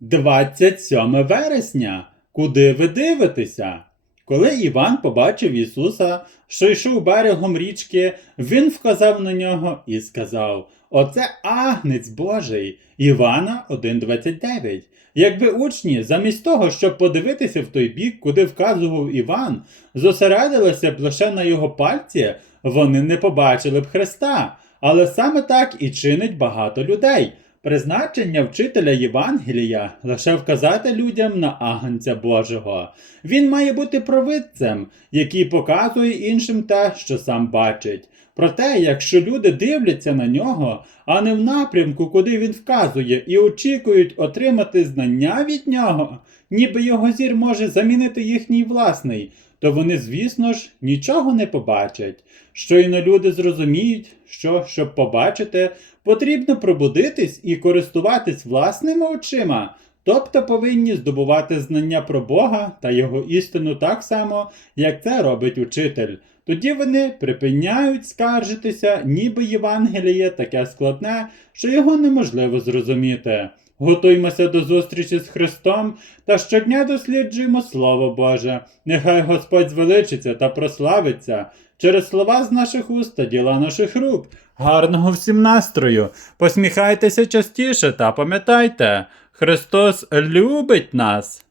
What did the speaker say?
27 вересня. Куди ви дивитеся? Коли Іван побачив Ісуса, що йшов берегом річки, він вказав на нього і сказав: Оце агнець Божий. Івана 1.29. Якби учні, замість того, щоб подивитися в той бік, куди вказував Іван, зосередилися б лише на його пальці, вони не побачили б Христа. Але саме так і чинить багато людей. Призначення вчителя Євангелія лише вказати людям на агнця Божого. Він має бути провидцем, який показує іншим те, що сам бачить. Проте, якщо люди дивляться на нього, а не в напрямку, куди він вказує, і очікують отримати знання від нього, ніби його зір може замінити їхній власний, то вони, звісно ж, нічого не побачать. Щойно люди зрозуміють, що, щоб побачити, потрібно пробудитись і користуватись власними очима, тобто повинні здобувати знання про Бога та Його істину так само, як це робить учитель. Тоді вони припиняють скаржитися, ніби Євангеліє таке складне, що його неможливо зрозуміти. Готуймося до зустрічі з Христом та щодня досліджуємо Слово Боже. Нехай Господь звеличиться та прославиться через слова з наших уст та діла наших рук. Гарного всім настрою! Посміхайтеся частіше та пам'ятайте, Христос любить нас!